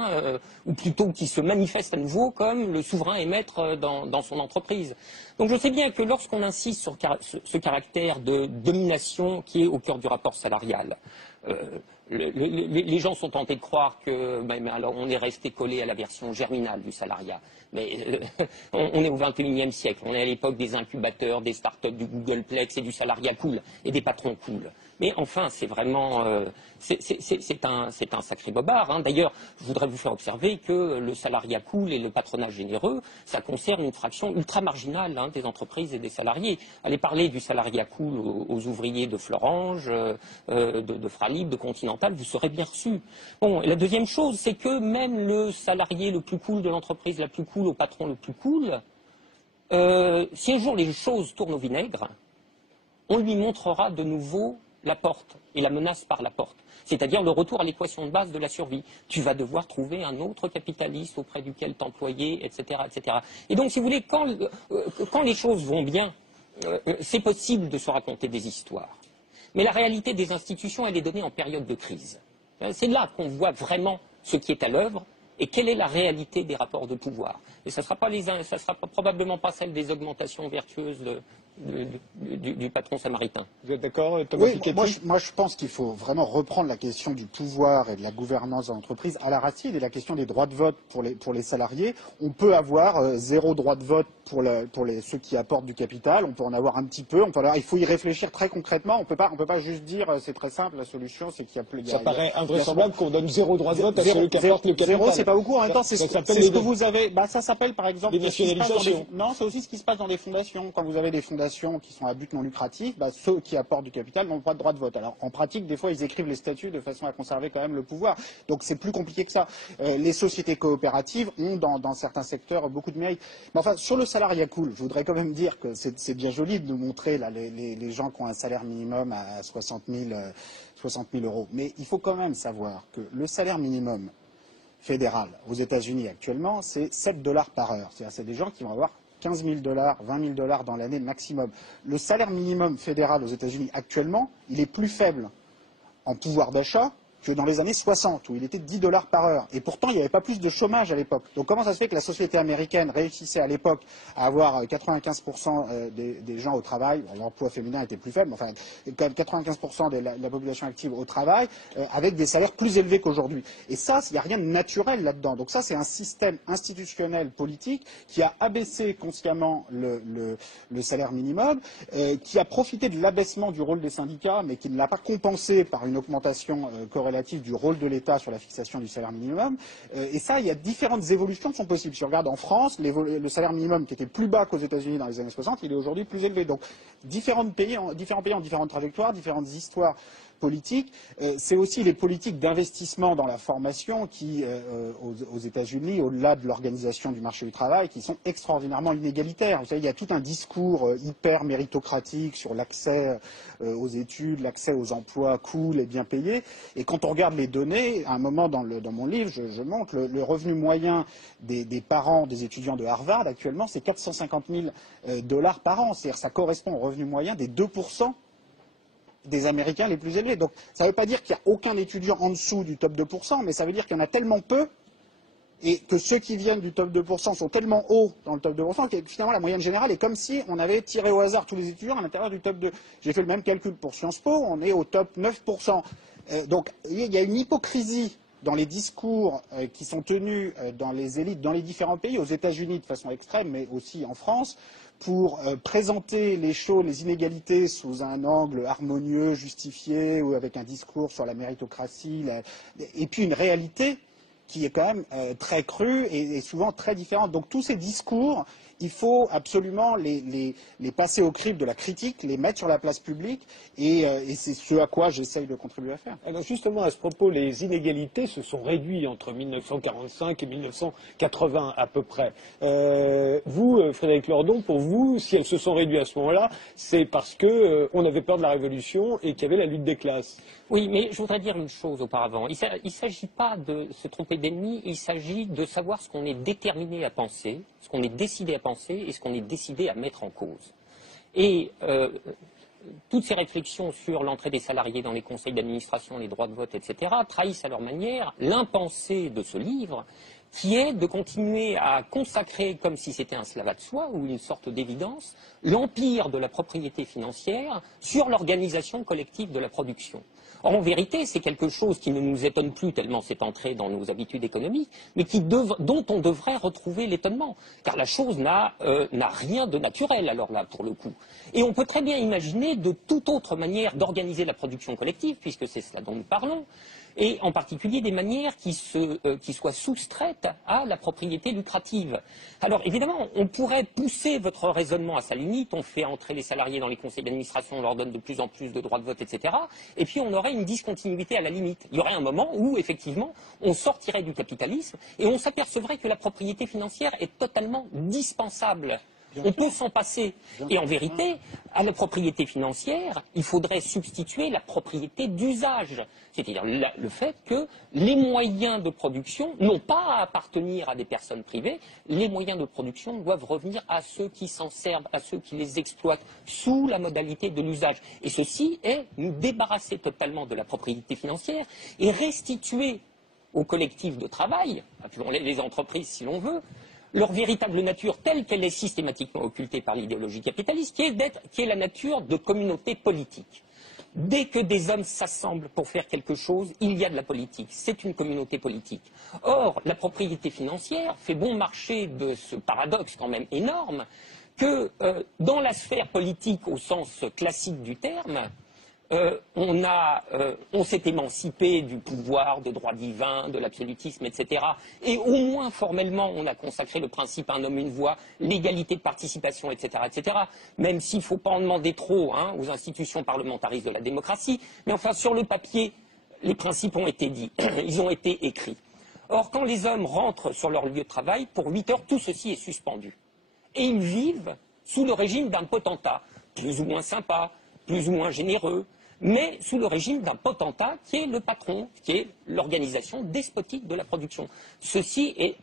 ou plutôt qui se manifeste à nouveau comme le souverain et maître dans son entreprise. Donc je sais bien que lorsqu'on insiste sur ce caractère de domination qui est au cœur du rapport salarial, les gens sont tentés de croire que alors on est resté collé à la version germinale du salariat. Mais on est au XXIe siècle, on est à l'époque des incubateurs, des startups, du Googleplex et du salariat cool, et des patrons cool. Mais enfin, c'est vraiment, c'est un sacré bobard. Hein. D'ailleurs, je voudrais vous faire observer que le salariat cool et le patronat généreux, ça concerne une fraction ultra marginale des entreprises et des salariés. Allez parler du salariat cool aux ouvriers de Florange, de Fralib, de Continental, vous serez bien reçus. Bon, et la deuxième chose, c'est que même le salarié le plus cool de l'entreprise la plus cool, au patron le plus cool, si un jour les choses tournent au vinaigre, on lui montrera de nouveau la porte et la menace par la porte, c'est-à-dire le retour à l'équation de base de la survie. Tu vas devoir trouver un autre capitaliste auprès duquel t'employer, etc., etc. Et donc, si vous voulez, quand les choses vont bien, c'est possible de se raconter des histoires. Mais la réalité des institutions, elle est donnée en période de crise. C'est là qu'on voit vraiment ce qui est à l'œuvre et quelle est la réalité des rapports de pouvoir. Et ça ne sera probablement pas celle des augmentations vertueuses du patron samaritain. Vous êtes d'accord, Thomas Piketty ? Moi, je pense qu'il faut vraiment reprendre la question du pouvoir et de la gouvernance de l'entreprise à la racine et la question des droits de vote pour les salariés. On peut avoir zéro droit de vote pour ceux qui apportent du capital, on peut en avoir un petit peu, il faut y réfléchir très concrètement. On peut pas juste dire c'est très simple, la solution c'est qu'il y a plus... Ça paraît invraisemblable qu'on donne zéro droit de vote à celui qui apporte le capital. Zéro, c'est pas beaucoup, en même temps, c'est ce que vous avez... ça s'appelle par exemple... Les nationalisations. Non, c'est aussi ce qui se passe dans des fondations. Quand vous avez des fondations qui sont à but non lucratif, ceux qui apportent du capital n'ont pas de droit de vote. Alors en pratique, des fois, ils écrivent les statuts de façon à conserver quand même le pouvoir. Donc c'est plus compliqué que ça. Les sociétés coopératives ont dans certains secteurs beaucoup de mérite. Mais enfin, sur le salariat cool, je voudrais quand même dire que c'est bien joli de nous montrer là, les gens qui ont un salaire minimum à 60 000 euros. Mais il faut quand même savoir que le salaire minimum fédéral aux États-Unis actuellement, c'est 7 $ par heure. C'est-à-dire c'est des gens qui vont avoir 15 000 $, 20 000 $ dans l'année maximum. Le salaire minimum fédéral aux États-Unis actuellement, il est plus faible en pouvoir d'achat que dans les années 60, où il était de 10 $ par heure. Et pourtant, il n'y avait pas plus de chômage à l'époque. Donc comment ça se fait que la société américaine réussissait à l'époque à avoir 95% des gens au travail, l'emploi féminin était plus faible, mais enfin, quand même 95% de la population active au travail, avec des salaires plus élevés qu'aujourd'hui. Et ça, il n'y a rien de naturel là-dedans. Donc ça, c'est un système institutionnel politique qui a abaissé consciemment le salaire minimum, qui a profité de l'abaissement du rôle des syndicats, mais qui ne l'a pas compensé par une augmentation corrélative du rôle de l'État sur la fixation du salaire minimum. Et ça, il y a différentes évolutions qui sont possibles. Si on regarde en France, le salaire minimum qui était plus bas qu'aux États-Unis dans les années 60, il est aujourd'hui plus élevé. Donc, différents pays ont différentes trajectoires, différentes histoires politiques. C'est aussi les politiques d'investissement dans la formation qui, aux États-Unis, au-delà de l'organisation du marché du travail, qui sont extraordinairement inégalitaires. Vous savez, il y a tout un discours hyper méritocratique sur l'accès aux études, l'accès aux emplois cool et bien payés. Et quand on regarde les données, à un moment dans mon livre, je montre le revenu moyen des parents des étudiants de Harvard actuellement, c'est 450 000 $ par an. C'est-à-dire ça correspond au revenu moyen des 2% des Américains les plus élevés. Donc ça ne veut pas dire qu'il n'y a aucun étudiant en dessous du top 2%, mais ça veut dire qu'il y en a tellement peu et que ceux qui viennent du top 2% sont tellement hauts dans le top 2% que finalement la moyenne générale est comme si on avait tiré au hasard tous les étudiants à l'intérieur du top 2. J'ai fait le même calcul pour Sciences Po, on est au top 9%. Donc il y a une hypocrisie dans les discours qui sont tenus dans les élites, dans les différents pays, aux États-Unis de façon extrême, mais aussi en France, pour présenter les choses, les inégalités sous un angle harmonieux, justifié, ou avec un discours sur la méritocratie, et puis une réalité qui est quand même très crue et souvent très différente. Donc tous ces discours, il faut absolument les passer au crible de la critique, les mettre sur la place publique, et c'est ce à quoi j'essaye de contribuer à faire. Alors justement, à ce propos, les inégalités se sont réduites entre 1945 et 1980 à peu près. Vous, Frédéric Lordon, pour vous, si elles se sont réduites à ce moment-là, c'est parce qu'on avait peur de la Révolution et qu'il y avait la lutte des classes. Oui, mais je voudrais dire une chose auparavant. Il ne s'agit pas de se tromper d'ennemi, il s'agit de savoir ce qu'on est déterminé à penser, ce qu'on est décidé à penser et ce qu'on est décidé à mettre en cause. Et toutes ces réflexions sur l'entrée des salariés dans les conseils d'administration, les droits de vote, etc., trahissent à leur manière l'impensé de ce livre, qui est de continuer à consacrer, comme si c'était un slavat de soi ou une sorte d'évidence, l'empire de la propriété financière sur l'organisation collective de la production. Or, en vérité, c'est quelque chose qui ne nous étonne plus tellement c'est entré dans nos habitudes économiques, mais dont on devrait retrouver l'étonnement. Car la chose n'a rien de naturel, alors là, pour le coup. Et on peut très bien imaginer de toute autre manière d'organiser la production collective, puisque c'est cela dont nous parlons, et en particulier des manières qui soient soustraites à la propriété lucrative. Alors évidemment, on pourrait pousser votre raisonnement à sa limite, on fait entrer les salariés dans les conseils d'administration, on leur donne de plus en plus de droits de vote, etc. Et puis on aurait une discontinuité à la limite. Il y aurait un moment où, effectivement, on sortirait du capitalisme et on s'apercevrait que la propriété financière est totalement dispensable. On peut s'en passer. Et en vérité, à la propriété financière, il faudrait substituer la propriété d'usage. C'est-à-dire le fait que les moyens de production n'ont pas à appartenir à des personnes privées, les moyens de production doivent revenir à ceux qui s'en servent, à ceux qui les exploitent, sous la modalité de l'usage. Et ceci est nous débarrasser totalement de la propriété financière et restituer aux collectifs de travail, appelons-les les entreprises si l'on veut, leur véritable nature telle qu'elle est systématiquement occultée par l'idéologie capitaliste, qui est la nature de communauté politique. Dès que des hommes s'assemblent pour faire quelque chose, il y a de la politique. C'est une communauté politique. Or, la propriété financière fait bon marché de ce paradoxe quand même énorme que dans la sphère politique au sens classique du terme, on s'est émancipé du pouvoir, des droits divins, de l'absolutisme, etc. Et au moins formellement, on a consacré le principe un homme, une voix, l'égalité de participation, etc., etc. Même s'il ne faut pas en demander trop aux institutions parlementaristes de la démocratie. Mais enfin, sur le papier, les principes ont été dits, ils ont été écrits. Or, quand les hommes rentrent sur leur lieu de travail, pour 8 heures, tout ceci est suspendu. Et ils vivent sous le régime d'un potentat, plus ou moins sympa, plus ou moins généreux, mais sous le régime d'un potentat qui est le patron, qui est l'organisation despotique de la production. Ceci est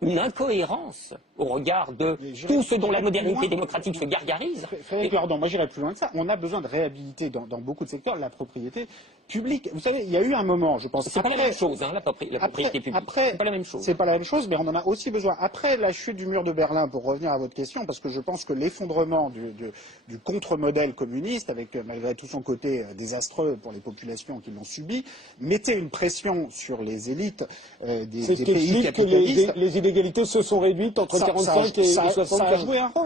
une incohérence au regard de tout ce dont la modernité démocratique se gargarise. Frédéric Lordon, moi j'irais plus loin que ça. On a besoin de réhabiliter dans beaucoup de secteurs la propriété publique. Vous savez, il y a eu un moment, je pense... C'est pas la même chose, la propriété publique. C'est pas la même chose. C'est pas la même chose, mais on en a aussi besoin. Après la chute du mur de Berlin, pour revenir à votre question, parce que je pense que l'effondrement du contre-modèle communiste, avec malgré tout son côté désastreux pour les populations qui l'ont subi, mettait une pression sur les élites des pays capitalistes. Que les inégalités se sont réduites entre 45 et 75.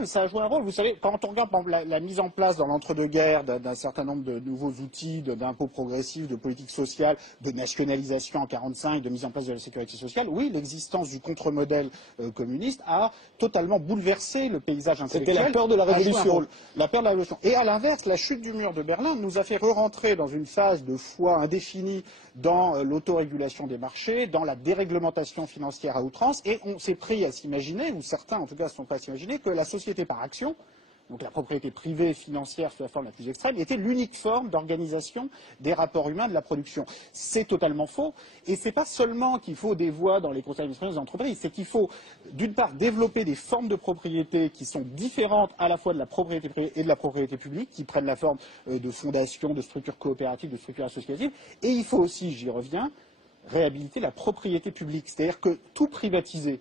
Ça a joué un rôle. Vous savez, quand on regarde par exemple, la mise en place dans l'entre-deux-guerres d'un certain nombre de nouveaux outils d'impôts progressifs, de politique sociale, de nationalisation en 1945, de mise en place de la sécurité sociale, oui, l'existence du contre-modèle communiste a totalement bouleversé le paysage intellectuel. C'était la peur de la Révolution. La peur de la Révolution. Et à l'inverse, la chute du mur de Berlin nous a fait re-rentrer dans une phase de foi indéfinie dans l'autorégulation des marchés, dans la déréglementation financière à outrance, et on s'est pris à s'imaginer, ou certains en tout cas ne se sont pas à s'imaginer, que la société par action, donc la propriété privée financière sous la forme la plus extrême, était l'unique forme d'organisation des rapports humains de la production. C'est totalement faux, et ce n'est pas seulement qu'il faut des voix dans les conseils d'administration des entreprises, c'est qu'il faut, d'une part, développer des formes de propriété qui sont différentes à la fois de la propriété privée et de la propriété publique, qui prennent la forme de fondations, de structures coopératives, de structures associatives, et il faut aussi, j'y reviens, réhabiliter la propriété publique, c'est-à-dire que tout privatiser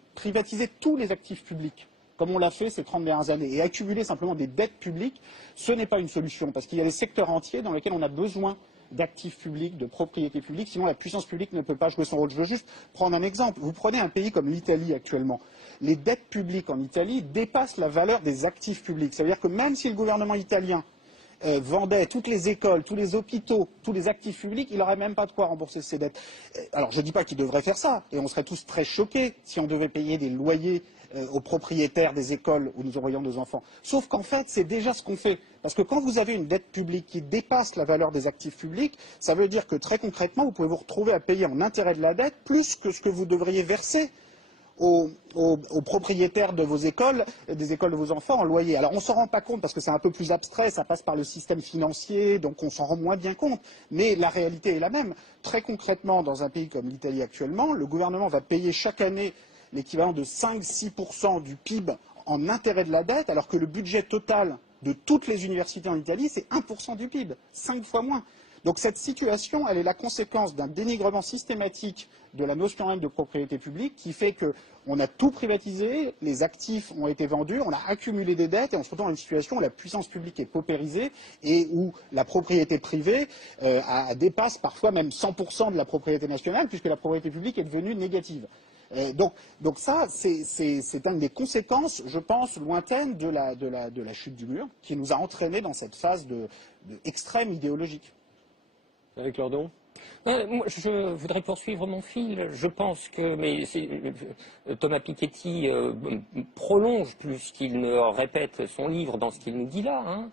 tous les actifs publics, comme on l'a fait ces 30 dernières années, et accumuler simplement des dettes publiques, ce n'est pas une solution, parce qu'il y a des secteurs entiers dans lesquels on a besoin d'actifs publics, de propriété publique, sinon la puissance publique ne peut pas jouer son rôle. Je veux juste prendre un exemple. Vous prenez un pays comme l'Italie actuellement. Les dettes publiques en Italie dépassent la valeur des actifs publics. Ça veut dire que même si le gouvernement italien vendait toutes les écoles, tous les hôpitaux, tous les actifs publics, il n'aurait même pas de quoi rembourser ses dettes. Alors je ne dis pas qu'il devrait faire ça, et on serait tous très choqués si on devait payer des loyers aux propriétaires des écoles où nous envoyons nos enfants. Sauf qu'en fait, c'est déjà ce qu'on fait. Parce que quand vous avez une dette publique qui dépasse la valeur des actifs publics, ça veut dire que très concrètement, vous pouvez vous retrouver à payer en intérêt de la dette plus que ce que vous devriez verser aux propriétaires de vos écoles, des écoles de vos enfants en loyer. Alors on ne s'en rend pas compte parce que c'est un peu plus abstrait, ça passe par le système financier, donc on s'en rend moins bien compte. Mais la réalité est la même. Très concrètement, dans un pays comme l'Italie actuellement, le gouvernement va payer chaque année l'équivalent de 5-6% du PIB en intérêt de la dette, alors que le budget total de toutes les universités en Italie, c'est 1% du PIB, 5 fois moins. Donc cette situation, elle est la conséquence d'un dénigrement systématique de la notion même de propriété publique qui fait qu'on a tout privatisé, les actifs ont été vendus, on a accumulé des dettes et on se retrouve dans une situation où la puissance publique est paupérisée et où la propriété privée dépasse parfois même 100% de la propriété nationale puisque la propriété publique est devenue négative. Donc ça, c'est une des conséquences, je pense, lointaines de la chute du mur qui nous a entraînés dans cette phase de extrême idéologique. Avec Lordon. Moi, je voudrais poursuivre mon fil. Je pense que Thomas Piketty prolonge plus qu'il ne répète son livre dans ce qu'il nous dit là,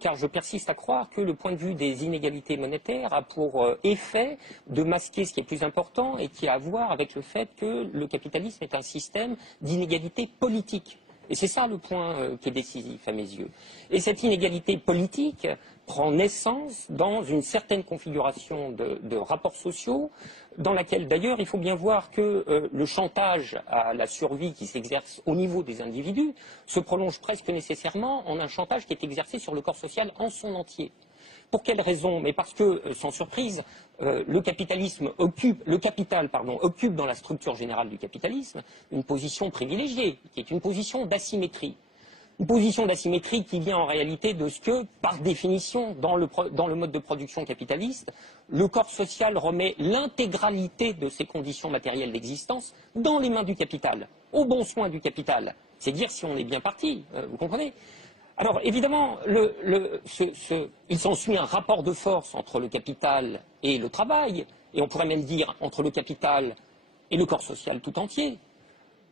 car je persiste à croire que le point de vue des inégalités monétaires a pour effet de masquer ce qui est plus important et qui a à voir avec le fait que le capitalisme est un système d'inégalité politique. Et c'est ça le point qui est décisif à mes yeux. Et cette inégalité politique prend naissance dans une certaine configuration de rapports sociaux, dans laquelle d'ailleurs il faut bien voir que le chantage à la survie qui s'exerce au niveau des individus se prolonge presque nécessairement en un chantage qui est exercé sur le corps social en son entier. Pour quelle raison? Mais parce que, sans surprise, le capital occupe dans la structure générale du capitalisme une position privilégiée, qui est une position d'asymétrie. Une position d'asymétrie qui vient en réalité de ce que, par définition, dans le mode de production capitaliste, le corps social remet l'intégralité de ses conditions matérielles d'existence dans les mains du capital, au bon soin du capital. C'est dire si on est bien parti, vous comprenez? Alors évidemment, il s'ensuit un rapport de force entre le capital et le travail, et on pourrait même dire entre le capital et le corps social tout entier,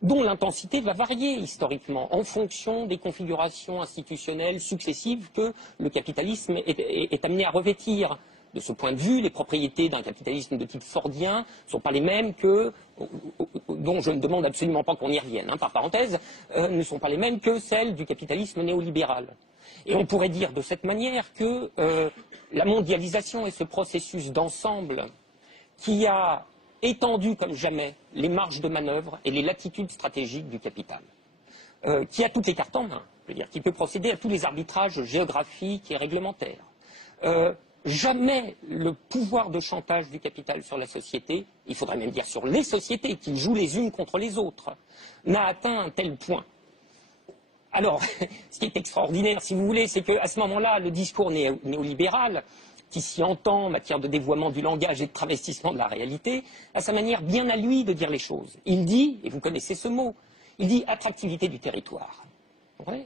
dont l'intensité va varier historiquement en fonction des configurations institutionnelles successives que le capitalisme est amené à revêtir. De ce point de vue, les propriétés d'un capitalisme de type fordien ne sont pas les mêmes dont je ne demande absolument pas qu'on y revienne, par parenthèse, ne sont pas les mêmes que celles du capitalisme néolibéral. Et on pourrait dire de cette manière que la mondialisation est ce processus d'ensemble qui a étendu comme jamais les marges de manœuvre et les latitudes stratégiques du capital, qui a toutes les cartes en main, je veux dire, qui peut procéder à tous les arbitrages géographiques et réglementaires. Jamais le pouvoir de chantage du capital sur la société, il faudrait même dire sur les sociétés qui jouent les unes contre les autres, n'a atteint un tel point. Alors, ce qui est extraordinaire, si vous voulez, c'est qu'à ce moment-là, le discours néolibéral, qui s'y entend en matière de dévoiement du langage et de travestissement de la réalité, a sa manière bien à lui de dire les choses. Il dit, et vous connaissez ce mot, il dit attractivité du territoire.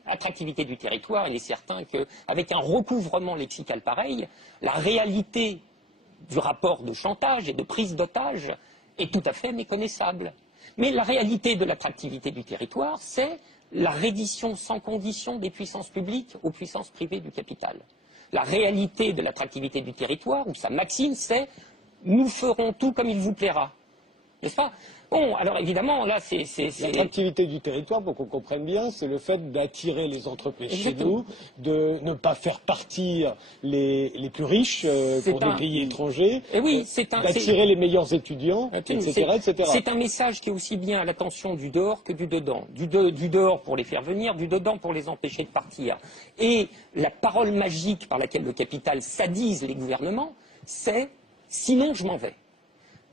Attractivité du territoire, il est certain qu'avec un recouvrement lexical pareil, la réalité du rapport de chantage et de prise d'otage est tout à fait méconnaissable. Mais la réalité de l'attractivité du territoire, c'est la reddition sans condition des puissances publiques aux puissances privées du capital. La réalité de l'attractivité du territoire, ou sa maxime, c'est « nous ferons tout comme il vous plaira ». N'est-ce pas? Bon, alors évidemment, là, c'est... L'attractivité du territoire, pour qu'on comprenne bien, c'est le fait d'attirer les entreprises chez nous, de ne pas faire partir les plus riches pour des pays étrangers, d'attirer les meilleurs étudiants, etc. C'est un message qui est aussi bien à l'attention du dehors que du dedans. Du dehors pour les faire venir, du dedans pour les empêcher de partir. Et la parole magique par laquelle le capital sadise les gouvernements, c'est « sinon je m'en vais ».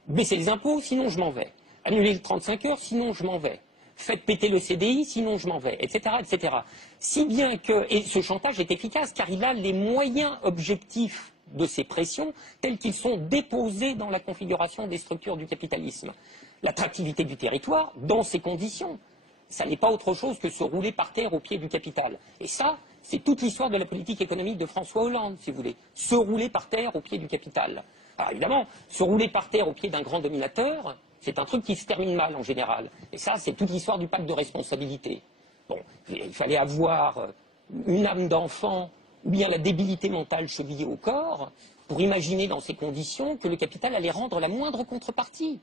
Baissez les impôts, sinon je m'en vais. Annulez le 35 heures, sinon je m'en vais. Faites péter le CDI, sinon je m'en vais, etc., etc. Si bien que, et ce chantage est efficace, car il a les moyens objectifs de ces pressions tels qu'ils sont déposés dans la configuration des structures du capitalisme. L'attractivité du territoire, dans ces conditions, ça n'est pas autre chose que se rouler par terre au pied du capital. Et ça, c'est toute l'histoire de la politique économique de François Hollande, si vous voulez. Se rouler par terre au pied du capital. Alors évidemment, se rouler par terre au pied d'un grand dominateur, c'est un truc qui se termine mal en général. Et ça, c'est toute l'histoire du pacte de responsabilité. Bon, il fallait avoir une âme d'enfant ou bien la débilité mentale chevillée au corps pour imaginer dans ces conditions que le capital allait rendre la moindre contrepartie.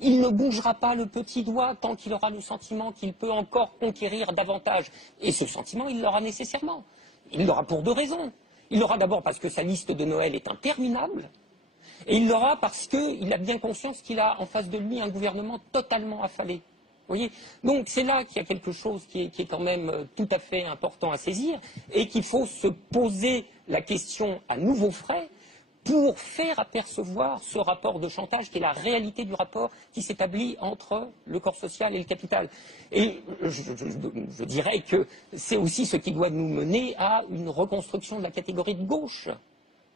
Il ne bougera pas le petit doigt tant qu'il aura le sentiment qu'il peut encore conquérir davantage. Et ce sentiment, il l'aura nécessairement. Il l'aura pour deux raisons. Il l'aura d'abord parce que sa liste de Noël est interminable. Et il l'aura parce qu'il a bien conscience qu'il a en face de lui un gouvernement totalement affalé. Vous voyez? Donc c'est là qu'il y a quelque chose qui est quand même tout à fait important à saisir et qu'il faut se poser la question à nouveau frais. pour faire apercevoir ce rapport de chantage qui est la réalité du rapport qui s'établit entre le corps social et le capital. Et je dirais que c'est aussi ce qui doit nous mener à une reconstruction de la catégorie de gauche.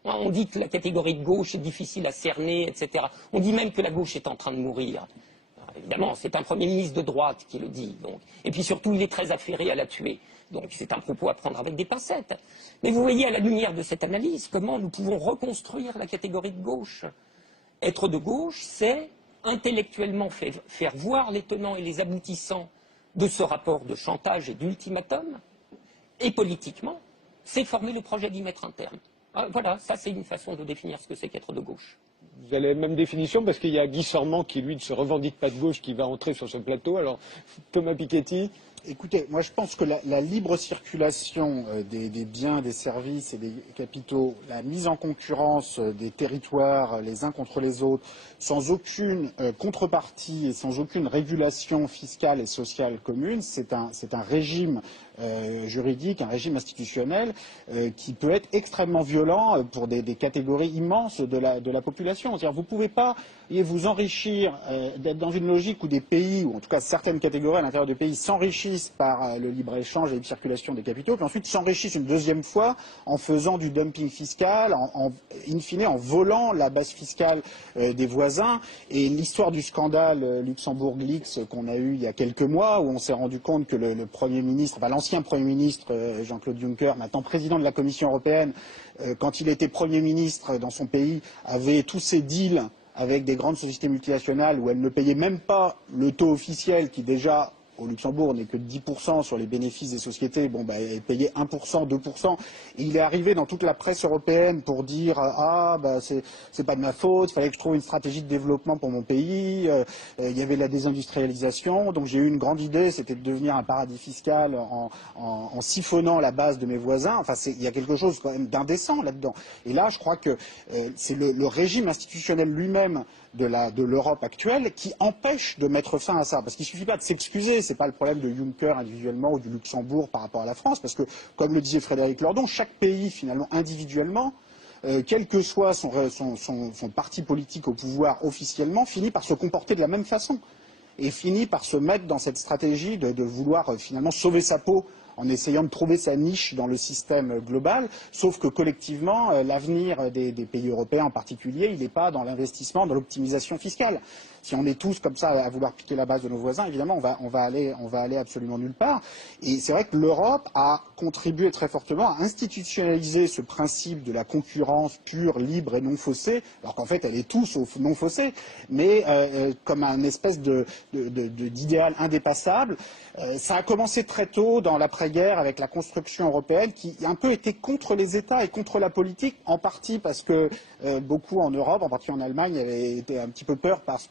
On dit que la catégorie de gauche est difficile à cerner, etc. On dit même que la gauche est en train de mourir. Alors, évidemment, c'est un Premier ministre de droite qui le dit. Donc. Et puis surtout, il est très affairé à la tuer. Donc c'est un propos à prendre avec des pincettes. Mais vous voyez à la lumière de cette analyse comment nous pouvons reconstruire la catégorie de gauche. Être de gauche, c'est intellectuellement faire voir les tenants et les aboutissants de ce rapport de chantage et d'ultimatum, et politiquement, c'est former le projet d'y mettre un terme. Voilà, ça c'est une façon de définir ce que c'est qu'être de gauche. Vous avez la même définition parce qu'il y a Guy Sormand qui, lui, ne se revendique pas de gauche, qui va entrer sur ce plateau. Alors, Thomas Piketty. Écoutez, moi je pense que la libre circulation des biens, des services et des capitaux, la mise en concurrence des territoires les uns contre les autres, sans aucune contrepartie et sans aucune régulation fiscale et sociale commune, c'est un régime juridique, un régime institutionnel qui peut être extrêmement violent pour des catégories immenses de la population. C'est-à-dire vous ne pouvez pas vous enrichir, d'être dans une logique où des pays, ou en tout cas certaines catégories à l'intérieur de pays, s'enrichissent par le libre-échange et la libre circulation des capitaux, puis ensuite s'enrichissent une deuxième fois en faisant du dumping fiscal, in fine en volant la base fiscale des voisins. Et l'histoire du scandale Luxembourg-Leaks qu'on a eu il y a quelques mois, où on s'est rendu compte que le Premier ministre, enfin l'ancien Premier ministre Jean-Claude Juncker, maintenant président de la Commission européenne, quand il était Premier ministre dans son pays, avait tous ses deals avec des grandes sociétés multinationales où elles ne payaient même pas le taux officiel qui déjà au Luxembourg n'est que de 10% sur les bénéfices des sociétés, bon, elle payait 1%, 2%. Et il est arrivé dans toute la presse européenne pour dire c'est pas de ma faute, il fallait que je trouve une stratégie de développement pour mon pays, il y avait la désindustrialisation, donc j'ai eu une grande idée, c'était de devenir un paradis fiscal en siphonnant la base de mes voisins. Enfin, il y a quelque chose quand même d'indécent là-dedans. Et là, je crois que c'est le régime institutionnel lui-même de l'Europe actuelle qui empêche de mettre fin à ça. Parce qu'il ne suffit pas de s'excuser, ce n'est pas le problème de Juncker individuellement ou du Luxembourg par rapport à la France, parce que, comme le disait Frédéric Lordon, chaque pays, finalement, individuellement, quel que soit son parti politique au pouvoir officiellement, finit par se comporter de la même façon et finit par se mettre dans cette stratégie de vouloir finalement sauver sa peau en essayant de trouver sa niche dans le système global, sauf que collectivement, l'avenir des pays européens en particulier, il n'est pas dans l'investissement, dans l'optimisation fiscale. Si on est tous comme ça à vouloir piquer la base de nos voisins, évidemment, on va aller absolument nulle part. Et c'est vrai que l'Europe a contribué très fortement à institutionnaliser ce principe de la concurrence pure, libre et non faussée, alors qu'en fait, elle est tout sauf non faussée, mais comme un espèce d'idéal indépassable. Ça a commencé très tôt dans l'après-guerre avec la construction européenne qui a un peu été contre les États et contre la politique, en partie parce que beaucoup en Europe, en particulier en Allemagne, avaient été un petit peu peur parce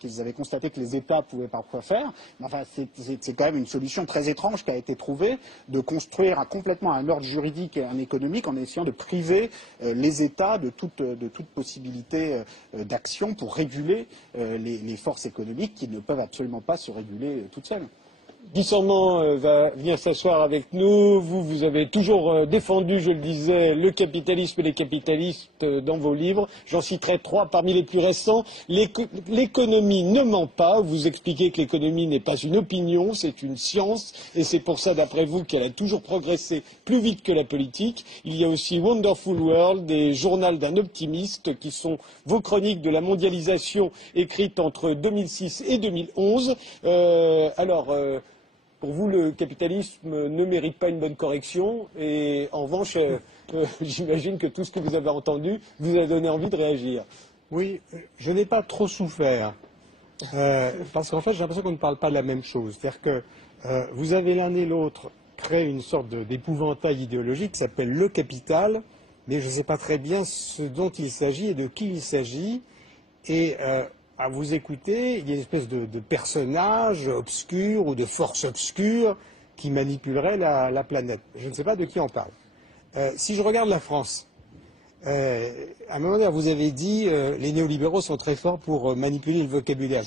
qu'ils avaient constaté que les États pouvaient parfois faire. Mais enfin, c'est quand même une solution très étrange qui a été trouvée de construire complètement un ordre juridique et un économique en essayant de priver les États de toute possibilité d'action pour réguler les forces économiques qui ne peuvent absolument pas se réguler toutes seules. Guy Sormand va venir s'asseoir avec nous. Vous avez toujours défendu, je le disais, le capitalisme et les capitalistes dans vos livres. J'en citerai 3 parmi les plus récents. L'économie ne ment pas. Vous expliquez que l'économie n'est pas une opinion, c'est une science. Et c'est pour ça, d'après vous, qu'elle a toujours progressé plus vite que la politique. Il y a aussi Wonderful World et Journal d'un optimiste, qui sont vos chroniques de la mondialisation écrites entre 2006 et 2011. Pour vous, le capitalisme ne mérite pas une bonne correction et en revanche, j'imagine que tout ce que vous avez entendu vous a donné envie de réagir. Oui, je n'ai pas trop souffert parce qu'en fait, j'ai l'impression qu'on ne parle pas de la même chose. C'est-à-dire que vous avez l'un et l'autre créé une sorte d'épouvantail idéologique qui s'appelle le capital, mais je ne sais pas très bien ce dont il s'agit et de qui il s'agit. Et à vous écouter, il y a une espèce de personnage obscur ou de force obscure qui manipulerait la planète. Je ne sais pas de qui on parle. Si je regarde la France, à un moment donné, vous avez dit les néolibéraux sont très forts pour manipuler le vocabulaire.